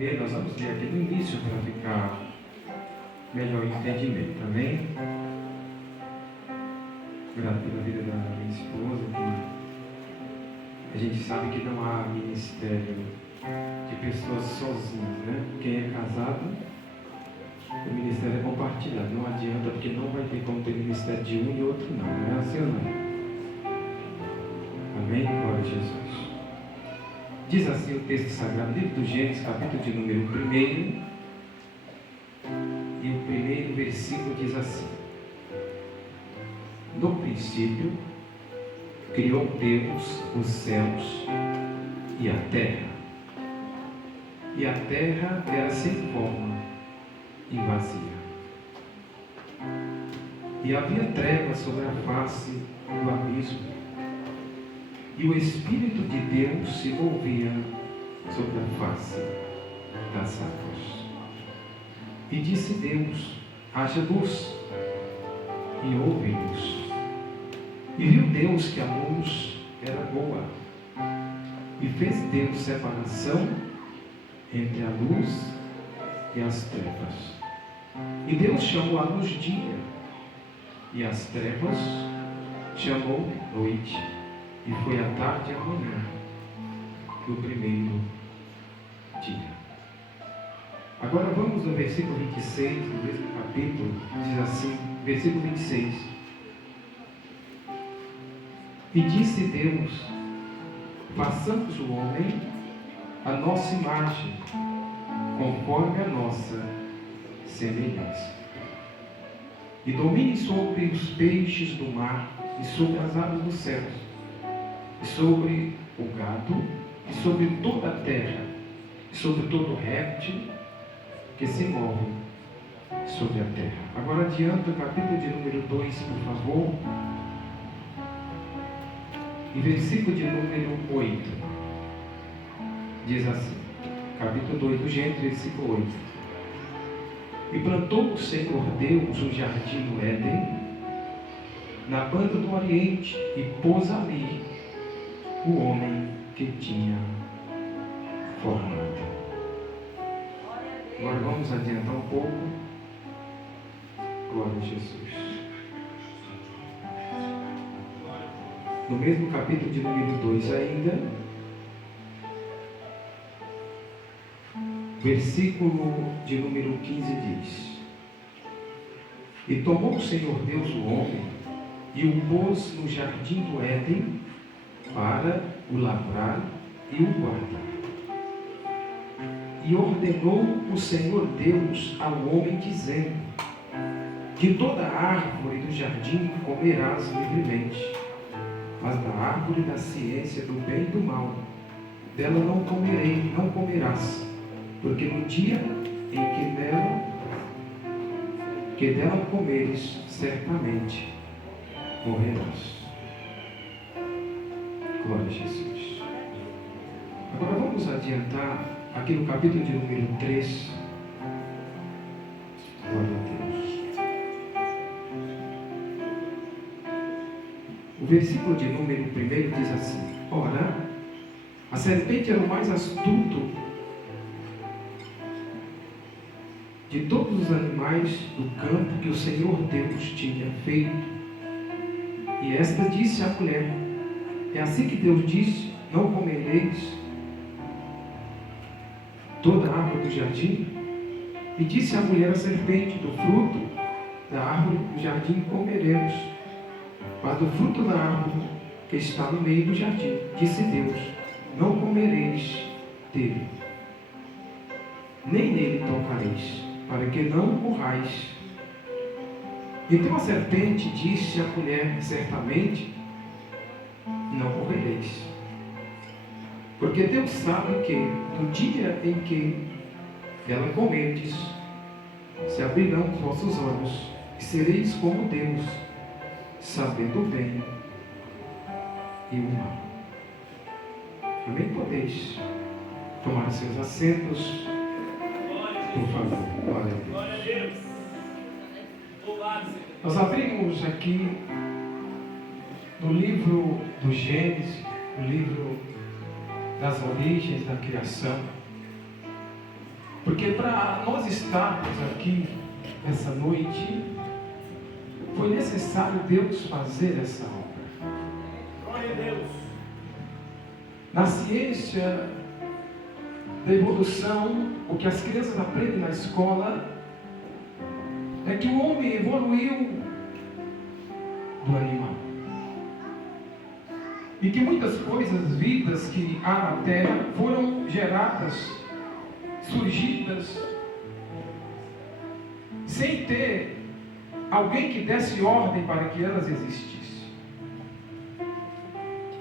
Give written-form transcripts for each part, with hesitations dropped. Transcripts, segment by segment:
Primeiro, nós vamos ler aqui no início para ficar melhor entendimento, amém? Grato pela vida da minha esposa, que a gente sabe que não há ministério de pessoas sozinhas, né? Quem é casado, o ministério é compartilhado. Não adianta, porque não vai ter como ter ministério de um e outro não. Não é assim ou não? Amém? Glória a Jesus. Diz assim o texto sagrado, livro do Gênesis, capítulo de número 1. E o primeiro versículo diz assim: no princípio, criou Deus os céus e a terra. E a terra era sem forma e vazia. E havia trevas sobre a face do abismo. E o Espírito de Deus se movia sobre a face das águas. E disse Deus: haja luz. E houve luz. E viu Deus que a luz era boa. E fez Deus separação entre a luz e as trevas. E Deus chamou a luz dia, e as trevas chamou noite. E foi a tarde e a manhã do primeiro dia. Agora vamos no versículo 26 do mesmo capítulo. Diz assim, versículo 26: e disse Deus: façamos o homem a nossa imagem, conforme a nossa semelhança, e domine sobre os peixes do mar, e sobre as aves dos céus, e sobre o gado, e sobre toda a terra, e sobre todo réptil que se move sobre a terra. Agora adianta o capítulo de número 2, por favor. E versículo de número 8. Diz assim, capítulo 2 do Gênesis, versículo 8. E plantou o Senhor Deus um jardim no Éden, na banda do Oriente, e pôs ali o homem que tinha formado. Agora vamos adiantar um pouco. Glória a Jesus. No mesmo capítulo de número 2 ainda, versículo de número 15 diz: e tomou o Senhor Deus o homem e o pôs no jardim do Éden para o lavrar e o guardar. E ordenou o Senhor Deus ao homem, dizendo: de toda árvore do jardim comerás livremente, mas da árvore da ciência do bem e do mal, dela não comerás, porque no dia em que dela comeres, certamente morrerás. Glória a Jesus. Agora vamos adiantar aqui no capítulo de número 3. Glória a Deus. O versículo de número 1 diz assim: ora, a serpente era o mais astuto de todos os animais do campo que o Senhor Deus tinha feito. E esta disse à mulher: é assim que Deus disse: não comereis toda a árvore do jardim? E disse a mulher à serpente: do fruto da árvore do jardim comeremos, mas do fruto da árvore que está no meio do jardim, disse Deus: não comereis dele, nem nele tocareis, para que não morrais. Então a serpente disse à mulher: certamente não morrereis, porque Deus sabe que no dia em que dela comerdes, se abrirão os vossos olhos, e sereis como Deus, sabendo o bem e o mal. Amém? Podeis tomar seus assentos, por favor. Glória a Deus. Nós abrimos aqui no livro do Gênesis, o livro das origens da criação. Porque para nós estarmos aqui essa noite, foi necessário Deus fazer essa obra. Glória a Deus. Na ciência da evolução, o que as crianças aprendem na escola é que o homem evoluiu do animal. E que muitas coisas, vidas que há na Terra, foram geradas, surgidas, sem ter alguém que desse ordem para que elas existissem.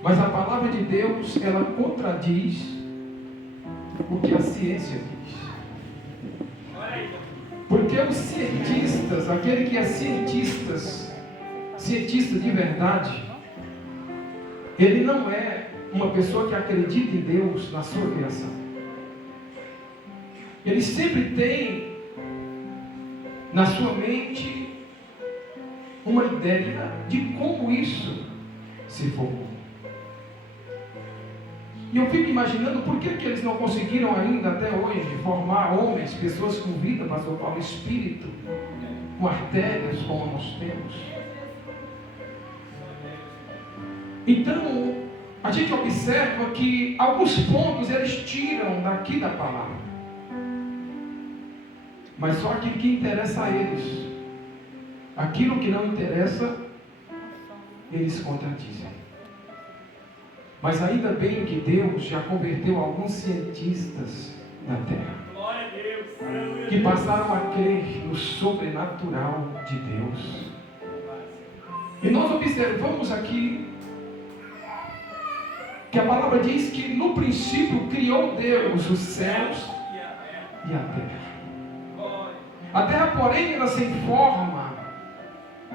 Mas a palavra de Deus, ela contradiz o que a ciência diz. Porque os cientistas, aquele que é cientista de verdade, ele não é uma pessoa que acredita em Deus na sua criação. Ele sempre tem na sua mente uma ideia de como isso se formou. E eu fico imaginando por que eles não conseguiram ainda até hoje formar homens, pessoas com vida, mas eu falo espírito, com artérias como nós temos. Então, a gente observa que alguns pontos eles tiram daqui da palavra. Mas só aquilo que interessa a eles. Aquilo que não interessa, eles contradizem. Mas ainda bem que Deus já converteu alguns cientistas na Terra. Glória a Deus. Que passaram a crer no sobrenatural de Deus. E nós observamos aqui que a palavra diz que no princípio criou Deus os céus e a terra. A terra, porém, era sem forma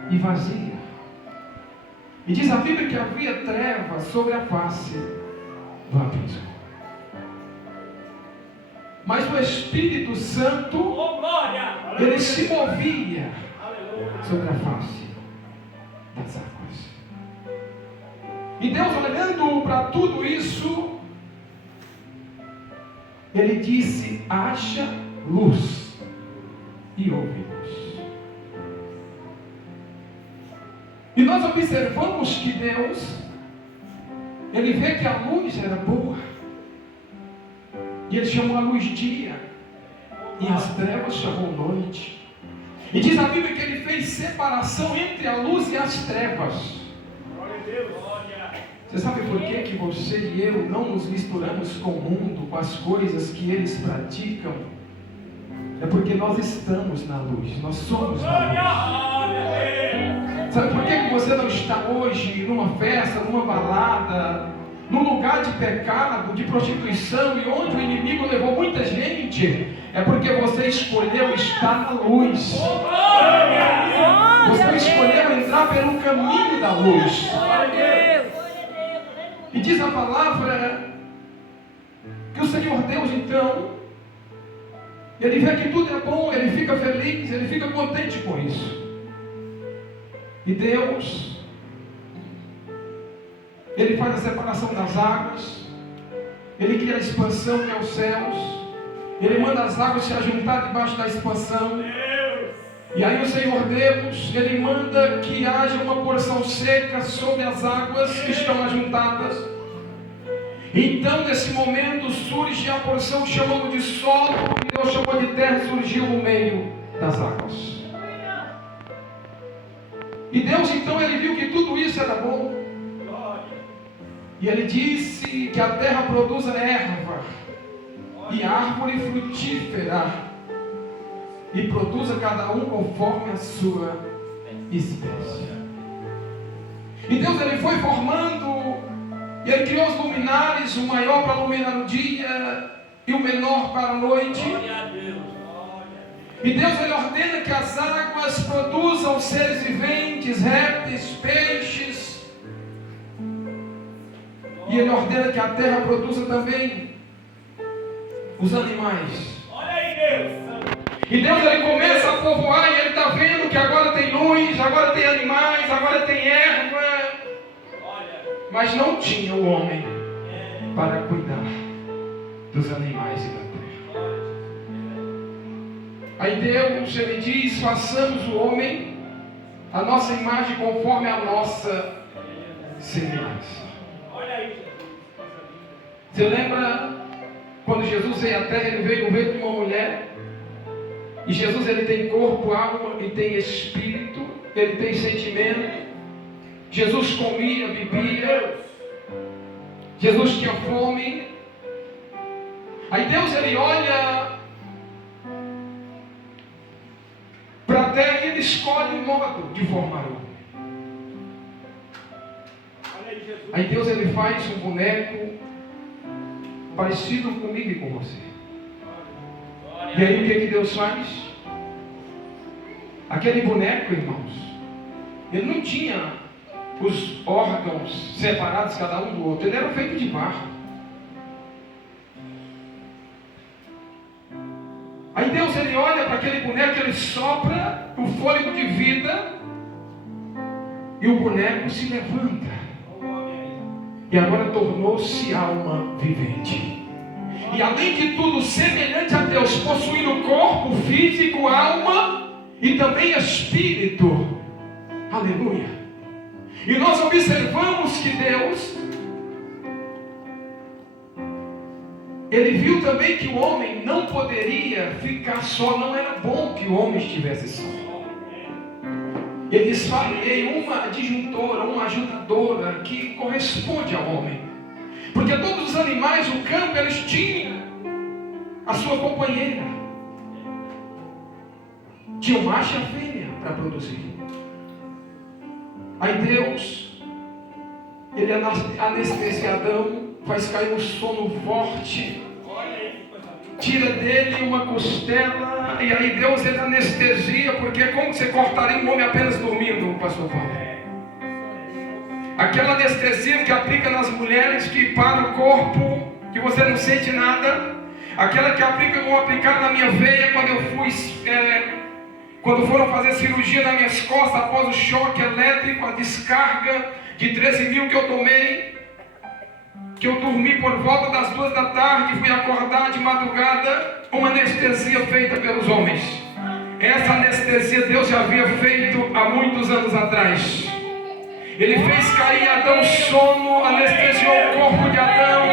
e vazia. E diz a Bíblia que havia trevas sobre a face do abismo. Mas o Espírito Santo, ele se movia sobre a face das águas. E Deus, olhando para tudo isso, ele disse: haja luz. E houve luz. E nós observamos que Deus, ele vê que a luz era boa. E ele chamou a luz dia. E as trevas chamou noite. E diz a Bíblia que ele fez separação entre a luz e as trevas. Glória a Deus. Você sabe por que você e eu não nos misturamos com o mundo, com as coisas que eles praticam? É porque nós estamos na luz, nós somos na luz. Sabe por que você não está hoje numa festa, numa balada, num lugar de pecado, de prostituição, e onde o inimigo levou muita gente? É porque você escolheu estar na luz. Você escolheu entrar pelo caminho da luz. E diz a palavra que o Senhor Deus, então, ele vê que tudo é bom, ele fica feliz, ele fica contente com isso. E Deus, ele faz a separação das águas, ele cria a expansão que é os céus, ele manda as águas se ajuntar debaixo da expansão. E aí o Senhor Deus, ele manda que haja uma porção seca sobre as águas que estão ajuntadas. Então, nesse momento, surge a porção chamando de solo, que Deus chamou de terra, e surgiu no meio das águas. E Deus, então, ele viu que tudo isso era bom. E ele disse que a terra produza erva e árvore frutífera, e produza cada um conforme a sua espécie. E Deus, ele foi formando. E ele criou os luminares, o maior para iluminar o dia e o menor para a noite. E Deus, ele ordena que as águas produzam seres viventes, répteis, peixes. E ele ordena que a terra produza também os animais. E Deus, ele começa a povoar e ele está vendo que agora tem luz, agora tem animais, agora tem erva. Mas não tinha o homem para cuidar dos animais e da terra. Aí Deus, Ele diz: façamos o homem a nossa imagem conforme a nossa semelhança. Olha aí, Jesus. Você lembra quando Jesus veio à terra? Ele veio no ventre de uma mulher. E Jesus, Ele tem corpo, alma e tem espírito. Ele tem sentimento. Jesus comia, bebia. Jesus tinha fome. Aí Deus, Ele olha para a terra e Ele escolhe um modo de formar o homem. Olha aí, Jesus. Aí Deus, Ele faz um boneco parecido comigo e com você. E aí o que Deus faz? Aquele boneco, irmãos, ele não tinha os órgãos separados cada um do outro. Ele era feito de barro. Aí Deus, Ele olha para aquele boneco, Ele sopra o fôlego de vida e o boneco se levanta. E agora tornou-se alma vivente. E além de tudo, semelhante a Deus, possuindo corpo físico, alma e também espírito. Aleluia. E nós observamos que Deus, Ele viu também que o homem não poderia ficar só. Não era bom que o homem estivesse só. Ele diz: farei uma adjuntora, uma ajudadora que corresponde ao homem. Porque todos os animais do campo, eles tinham a sua companheira. Tinha o macho e a fêmea para produzir. Aí Deus, Ele anestesia Adão, faz cair um sono forte, tira dele uma costela, e aí Deus, Ele anestesia, porque como você cortaria um homem apenas dormindo, pastor Paulo? Aquela anestesia que aplica nas mulheres, que para o corpo, que você não sente nada. Aquela que aplica, como aplicar na minha veia quando eu fui, quando foram fazer cirurgia nas minhas costas, após o choque elétrico, a descarga de 13 mil que eu tomei, que eu dormi por volta das 2 da tarde, fui acordar de madrugada. Uma anestesia feita pelos homens. Essa anestesia Deus já havia feito há muitos anos atrás. Ele fez cair em Adão sono, anestesiou o corpo de Adão,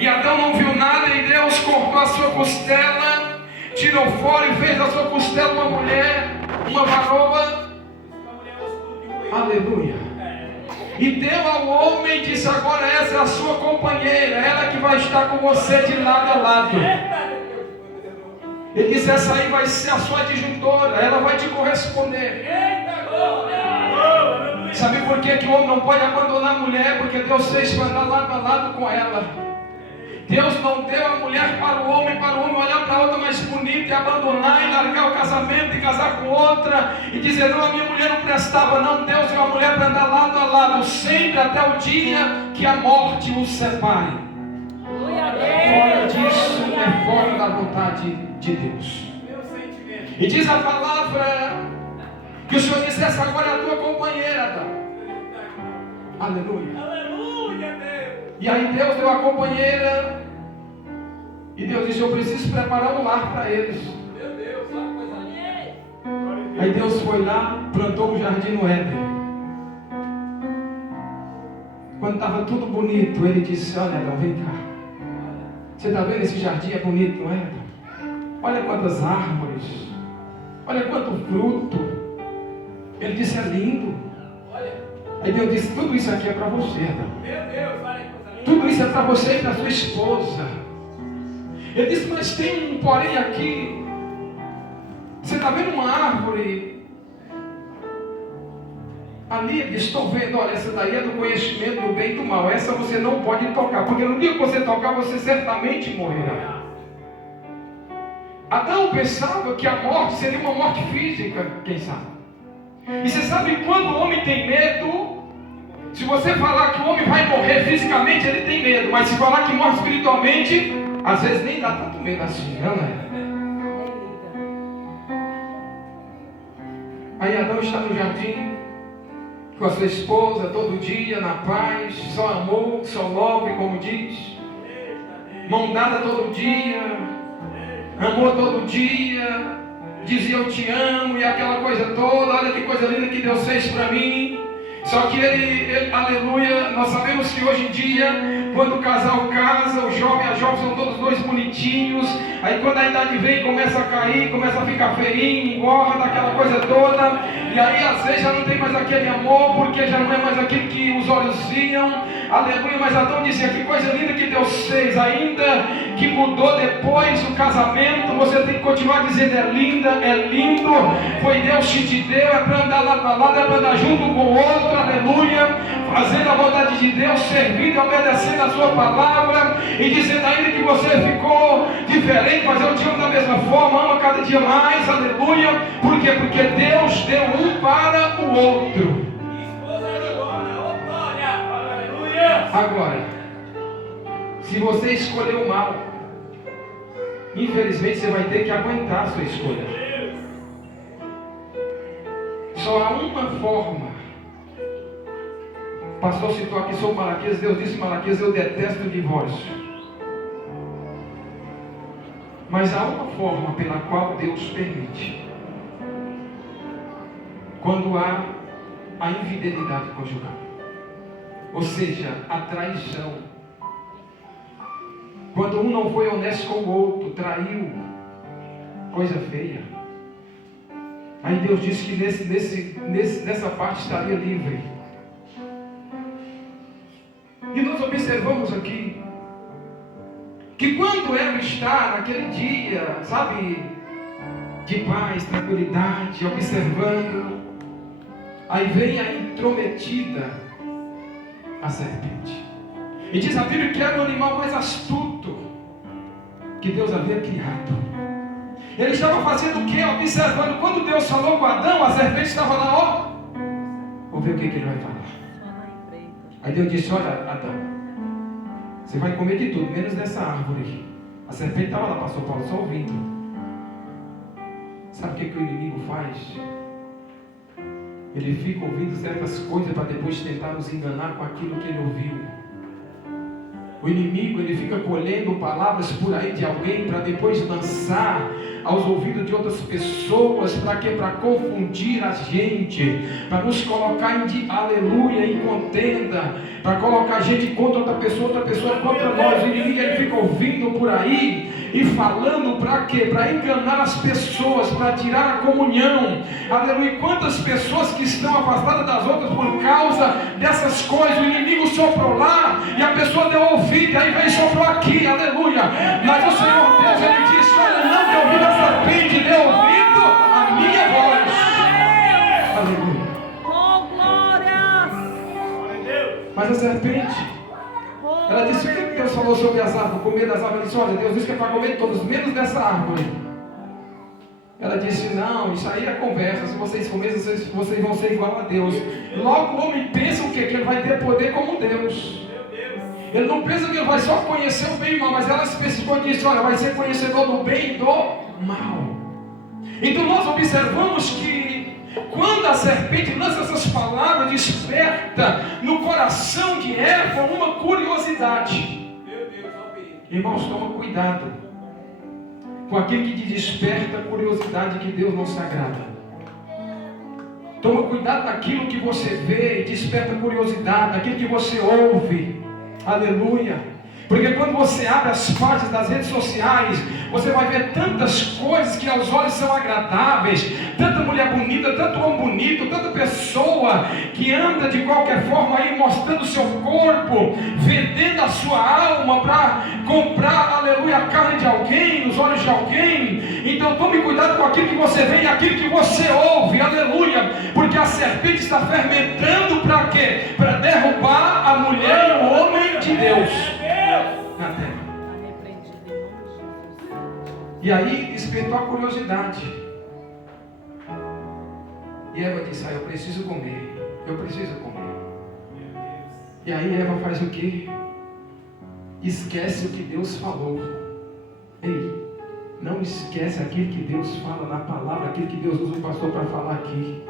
e Adão não viu nada, e Deus cortou a sua costela, tirou fora e fez da sua costela uma mulher, uma varoa. Aleluia. E deu ao homem e disse: agora essa é a sua companheira, ela que vai estar com você de lado a lado. Ele disse: essa aí vai ser a sua adjuntora, ela vai te corresponder. Sabe por que o homem não pode abandonar a mulher? Porque Deus fez para andar lado a lado com ela. Deus não deu a mulher para o homem olhar para a outra mais bonita e abandonar e largar o casamento e casar com outra e dizer: não, a minha mulher não prestava. Não, Deus deu a mulher para andar lado a lado, sempre até o dia que a morte os separe. Fora disso é fora da vontade de Deus. E diz a palavra que o Senhor disse: essa agora é a tua companheira, Adão. Aleluia. Aleluia, Deus. E aí Deus deu a companheira. E Deus disse: eu preciso preparar um lar para eles. Meu Deus, olha coisa linda. Aí Deus foi lá, plantou um jardim no Éden. Quando estava tudo bonito, Ele disse: olha, Adão, vem cá. Você está vendo esse jardim é bonito, não é, Adão? Olha quantas árvores. Olha quanto fruto. Ele disse: é lindo. Aí Deus disse: tudo isso aqui é para você, Adão. Meu Deus, olha que coisa linda. Tudo isso é para você e para sua esposa. Ele disse: mas tem um porém aqui. Você está vendo uma árvore ali? Ele disse: estou vendo. Olha, essa daí é do conhecimento do bem e do mal. Essa você não pode tocar, porque no dia que você tocar, você certamente morrerá. Adão pensava que a morte seria uma morte física, quem sabe? E você sabe quando o homem tem medo? Se você falar que o homem vai morrer fisicamente, ele tem medo. Mas se falar que morre espiritualmente, às vezes nem dá tanto medo assim, não é? Aí Adão está no jardim com a sua esposa todo dia, na paz, só amor, só love, como diz. Mão dada todo dia. amou todo dia, dizia eu te amo e aquela coisa toda, olha que coisa linda que Deus fez para mim. Só que ele, aleluia, nós sabemos que hoje em dia, quando o casal casa, o jovem e a jovem são todos dois bonitinhos. Aí quando a idade vem, começa a cair, começa a ficar feinho, engorda, daquela coisa toda. E aí às vezes já não tem mais aquele amor, porque já não é mais aquilo que os olhos viam. Aleluia, mas Adão dizia, que coisa linda que Deus fez. Ainda que mudou depois do casamento, você tem que continuar dizendo, é linda, é lindo. Foi Deus que te deu, é para andar lado a lado, é para andar junto com o outro. Aleluia, fazendo a vontade de Deus, servindo e obedecendo a sua palavra, e dizendo ainda que você ficou diferente, mas eu te amo da mesma forma, amo cada dia mais, aleluia. Por quê? Porque Deus deu um para o outro. Agora, se você escolheu mal, infelizmente você vai ter que aguentar a sua escolha. Só há uma forma. O pastor citou aqui sobre Malaquias. Deus disse em Malaquias, eu detesto o divórcio. Mas há uma forma pela qual Deus permite. Quando há a infidelidade conjugal, ou seja, a traição. Quando um não foi honesto com o outro, traiu, coisa feia. Aí Deus disse que nessa parte estaria livre. E nós observamos aqui que quando Eva está naquele dia, sabe, de paz, tranquilidade, observando, aí vem a intrometida, a serpente. E diz a Bíblia que era o animal mais astuto que Deus havia criado. Ele estava fazendo o quê? Observando. Quando Deus falou com Adão, a serpente estava lá, ó. Vamos ver o que ele vai falar. Aí Deus disse, olha Adão, você vai comer de tudo, menos dessa árvore. A serpente estava lá, pastor Paulo, só ouvindo. Sabe o que o inimigo faz? Ele fica ouvindo certas coisas para depois tentar nos enganar com aquilo que ele ouviu. O inimigo, ele fica colhendo palavras por aí de alguém para depois lançar aos ouvidos de outras pessoas. Para quê? Para confundir a gente, para nos colocar aleluia, em contenda, para colocar a gente contra outra pessoa contra nós. O inimigo, ele fica ouvindo por aí e falando para quê? Para enganar as pessoas, para tirar a comunhão. Aleluia. Quantas pessoas que estão afastadas das outras por causa dessas coisas, o inimigo soprou lá e a pessoa deu ouvido, aí vem e soprou aqui, aleluia. Mas o Senhor Deus, ele disse, olha, não deu ouvido a serpente, deu ouvido a minha voz. Aleluia. Oh, glória! Mas a serpente, ela disse, o que Deus falou sobre as árvores? Comer das árvores. Ela disse, olha, Deus disse que é para comer todos, menos dessa árvore. Ela disse, não, isso aí é conversa. Se vocês comerem, vocês vão ser igual a Deus. Logo o homem pensa o quê? Que ele vai ter poder como Deus. Ele não pensa que ele vai só conhecer o bem e o mal, mas ela especificou e disse, olha, vai ser conhecedor do bem e do mal. Então nós observamos que quando a serpente lança essas palavras, desperta no coração de Eva uma curiosidade. Irmãos, toma cuidado com aquilo que te desperta a curiosidade que Deus não se agrada. Toma cuidado daquilo que você vê e desperta curiosidade, daquilo que você ouve. Aleluia. Porque quando você abre as páginas das redes sociais, você vai ver tantas coisas que aos olhos são agradáveis, tanta mulher bonita, tanto homem bonito, tanta pessoa que anda de qualquer forma aí mostrando o seu corpo, vendendo a sua alma para comprar, aleluia, a carne de alguém, os olhos de alguém. Então tome cuidado com aquilo que você vê e aquilo que você ouve, aleluia, porque a serpente está fermentando para quê? Para derrubar a mulher e o homem de Deus na terra. E aí despertou a curiosidade. E Eva disse, eu preciso comer. Eu preciso comer. E aí Eva faz o quê? Esquece o que Deus falou. Ei, não esquece aquilo que Deus fala na palavra, aquilo que Deus usa o pastor para falar aqui.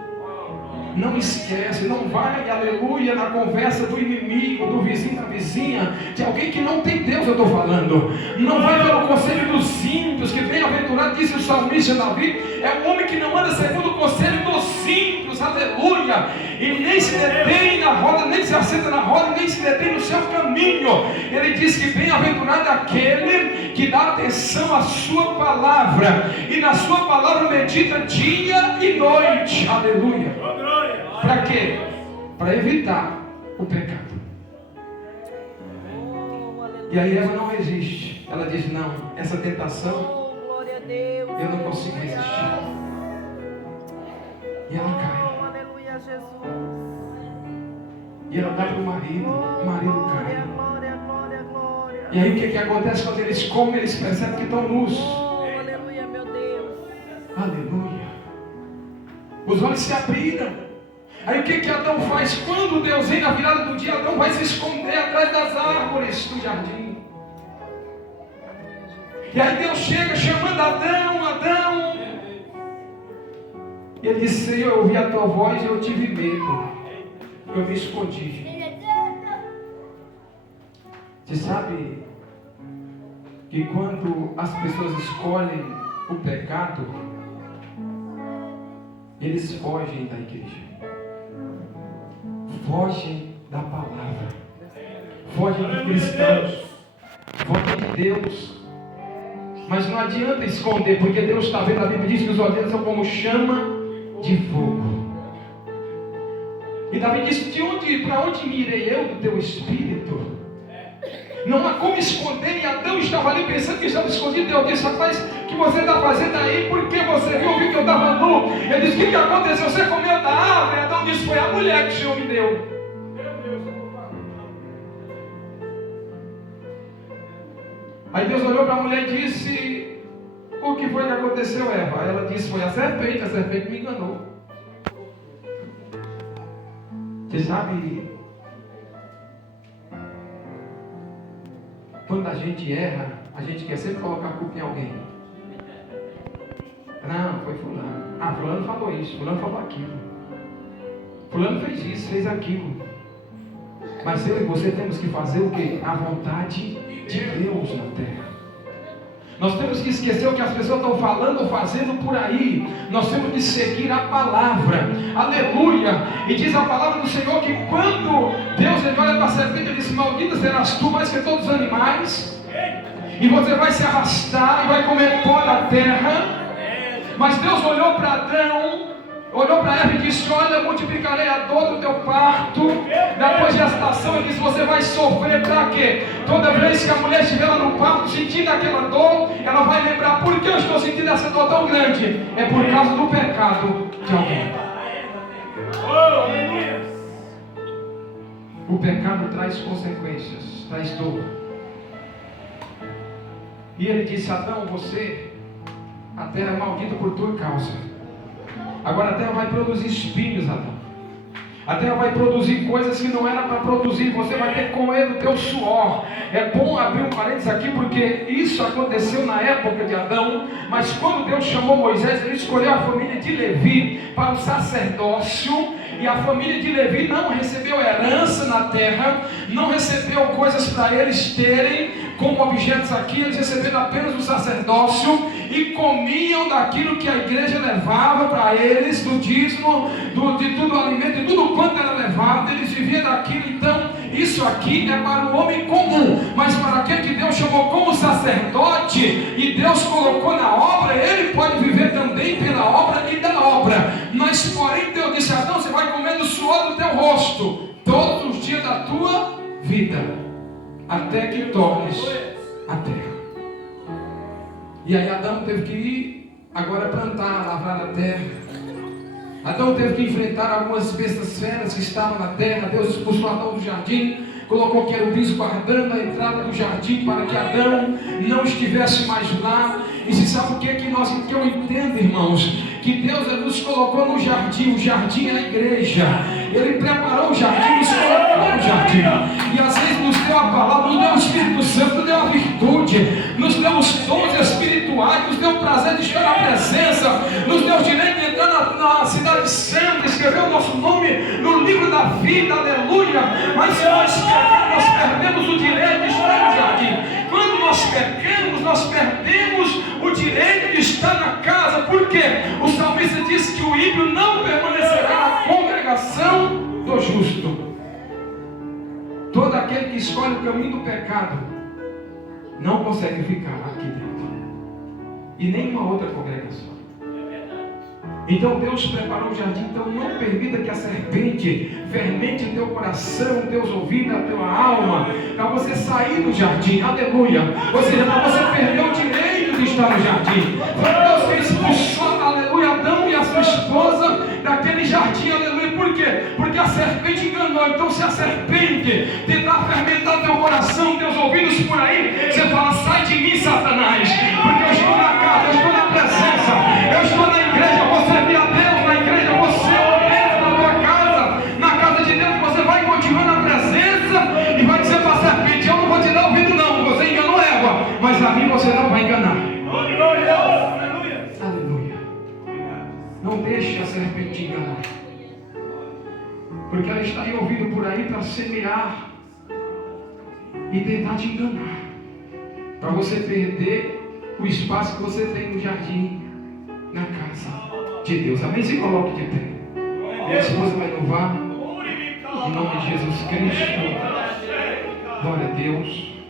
Não esquece, não vai, aleluia, na conversa do inimigo, do vizinho, da vizinha, de alguém que não tem Deus, eu estou falando. Não vai pelo conselho dos ímpios, que bem-aventurado, disse o salmista Davi, é um homem que não anda segundo o conselho dos ímpios, aleluia, e nem se detém na roda, nem se assenta na roda, nem se detém no seu caminho. Ele diz que bem-aventurado é aquele que dá atenção à sua palavra, e na sua palavra medita dia e noite, aleluia. Para quê? Para evitar o pecado. E aí ela não resiste. Ela diz, não, essa tentação eu não consigo resistir. E ela cai. E ela dá para o marido cai. E aí o que acontece quando eles comem? Eles percebem que estão nus. Aleluia. Os olhos se abriram. Aí o que Adão faz? Quando Deus vem na virada do dia, Adão vai se esconder atrás das árvores do jardim. E aí Deus chega chamando Adão. E ele diz, Senhor, eu ouvi a tua voz e eu tive medo. Eu me escondi. Você sabe que quando as pessoas escolhem o pecado, eles fogem da igreja. Fogem da palavra, fogem de cristãos, fogem de Deus. Mas não adianta esconder, porque Deus está vendo. A Bíblia diz que os olhos são como chama de fogo. E Davi disse, para onde me irei eu do teu espírito? Não há como esconder. E Adão estava ali pensando que estava escondido. Deus disse, rapaz, o que você está fazendo aí? Porque você viu que eu estava nu? Ele disse, o que aconteceu? Você comeu da árvore? Adão disse, foi a mulher que o Senhor me deu. Aí Deus olhou para a mulher e disse, o que foi que aconteceu, Eva? Ela disse, foi a serpente me enganou. Você sabe, quando a gente erra, a gente quer sempre colocar a culpa em alguém. Não, foi fulano. Ah, fulano falou isso, fulano falou aquilo. Fulano fez isso, fez aquilo. Mas eu e você temos que fazer o quê? A vontade de Deus na terra. Nós temos que esquecer o que as pessoas estão falando ou fazendo por aí. Nós temos que seguir a palavra. Aleluia. E diz a palavra do Senhor que quando Deus olha para a serpente, ele disse, maldita serás tu mais que todos os animais, e você vai se arrastar e vai comer pó da terra. Mas Deus olhou para Adão, olhou para Eva e disse, olha, multiplicarei a dor do teu parto. Depois de gestação, ele disse, você vai sofrer para quê? Toda vez que a mulher estiver lá no parto, sentindo aquela dor, ela vai lembrar, por que eu estou sentindo essa dor tão grande? É por causa do pecado de alguém. O pecado traz consequências, traz dor. E ele disse, Adão, a terra é maldita por tua causa. Agora a terra vai produzir espinhos, Adão. A terra vai produzir coisas que não era para produzir. Você vai ter que comer do teu suor. É bom abrir um parênteses aqui, porque isso aconteceu na época de Adão. Mas quando Deus chamou Moisés, ele escolheu a família de Levi para o sacerdócio. E a família de Levi não recebeu herança na terra, não recebeu coisas para eles terem como objetos aqui. Eles receberam apenas o sacerdócio e comiam daquilo que a igreja levava para eles, do dízimo, de tudo o alimento, de tudo quanto era levado. Eles viviam daquilo. Então isso aqui é para o homem comum, mas para aquele que Deus chamou como sacerdote e Deus colocou na obra, ele pode viver também pela obra e da obra. Mas porém Deus disse, Adão, você vai comer do suor do teu rosto todos os dias da tua vida, até que tornes a terra. E aí Adão teve que ir agora plantar, lavrar a terra. Adão teve que enfrentar algumas bestas feras que estavam na terra. Deus expulsou Adão do jardim, colocou querubins guardando a entrada do jardim para que Adão não estivesse mais lá. E se sabe o que eu entendo, irmãos? Que Deus nos colocou no jardim. O jardim é a igreja. Ele preparou o jardim, nos colocou no jardim. E às vezes nos deu a palavra, nos deu o Espírito Santo, nos deu a virtude, nos deu os dons espirituais, nos deu o prazer prazer de estar na presença, nos deu o direito de entrar na cidade santa, escrever o nosso nome no livro da vida, aleluia. Mas se nós pecamos, nós perdemos o direito de estar no jardim. Quando nós pecamos, nós perdemos o direito de estar na casa. Por quê? O salmista diz que o ímpio não permanecerá na congregação do justo. Todo aquele que escolhe o caminho do pecado não consegue ficar aqui dentro, e nenhuma outra congregação. Então Deus preparou o jardim. Então não permita que a serpente fermente teu coração, teus ouvidos, a tua alma, para você sair do jardim, aleluia. Ou seja, para você perder o direito de estar no jardim. Foi Deus que expulsou, aleluia, Adão e a sua esposa daquele jardim, aleluia. Por quê? Porque a serpente enganou. Então se a serpente tentar fermentar teu coração, teus ouvidos por aí, você fala: sai de mim, Satanás, porque eu estou na casa, eu estou na presença, eu estou na igreja, você servir a Deus na igreja, você obedece na tua casa, na casa de Deus. Você vai continuar na presença e vai dizer para a serpente: eu não vou te dar ouvido não, você enganou égua, mas a mim você não vai enganar. Aleluia. Não deixe a serpente te enganar, porque ela está envolvida por aí para semear e tentar te enganar, para você perder o espaço que você tem no jardim, na casa de Deus. Amém? Se coloque de pé. Minha esposa vai louvar em nome de Jesus Cristo. Glória a Deus.